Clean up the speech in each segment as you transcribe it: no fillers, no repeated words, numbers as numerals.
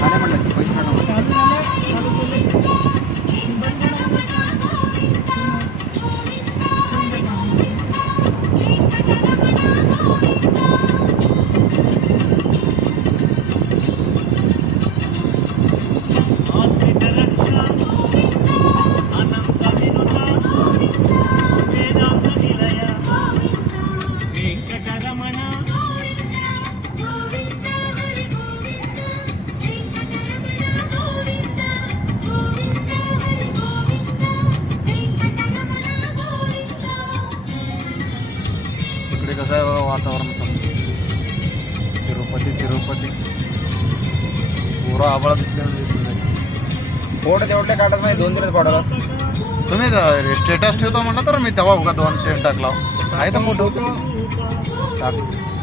खाण्या म्हणलं पैसे काढा. इकडे कसं आहे बघा वातावरण समजा. तिरुपती पुरा आभाळा दिसले. फोटो तेवढे काढत नाही 2 दिवस पडत. तुम्ही स्टेटस ठेवतो म्हणलं तर मी तेव्हा बघा 2 ट्रेन टाकला आहे तर फोटो टाक.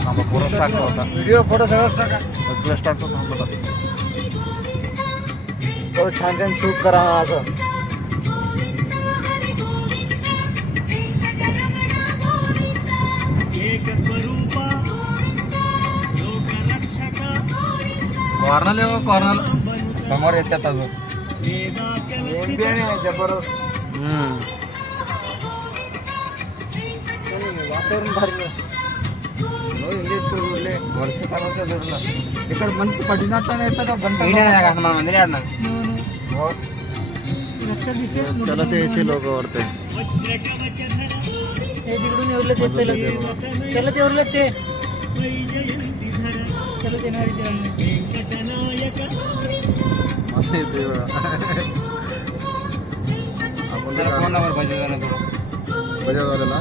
थांबा पुरंच टाकला होता. व्हिडिओ फोटो सगळंच टाका. सगळंच टाकतो थांबा. छान छान शूट करा असं. कॉर्नल समोर येतात अजून जबरदस्त. वातावरण भारी वर्ष करायचं जोडलं. इकडे मनसे पडिनाथला येतं का गणपती मंदिर आणणार. चला ते याचे लोक वरते तिकडून एवढलं ते चलत एवढलं ते चलत येणारी असं येते आपण फोन नंबर पाहिजे बजाजवाल्याला